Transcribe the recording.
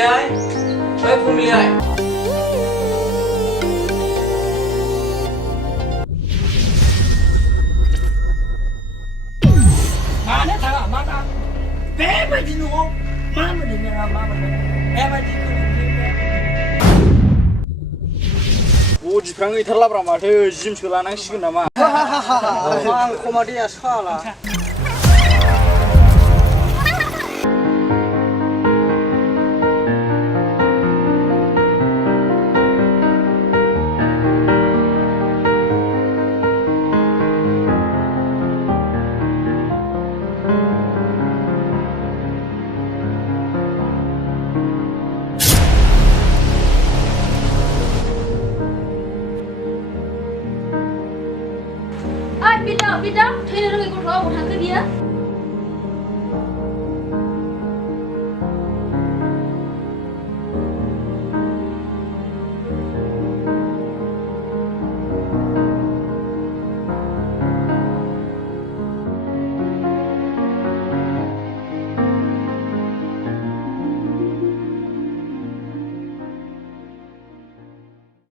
Ai? Ơi Pumili ai? Mana thằng mana bé mà đi nuông má mà đi nhà má mà em mà đi 어디 병이 털라브라 말해 짐 줄라낭 시그나마 하하하하 코마디야 사라 Ai biết đâu, thôi nó cái con rõ một thằng cái bia.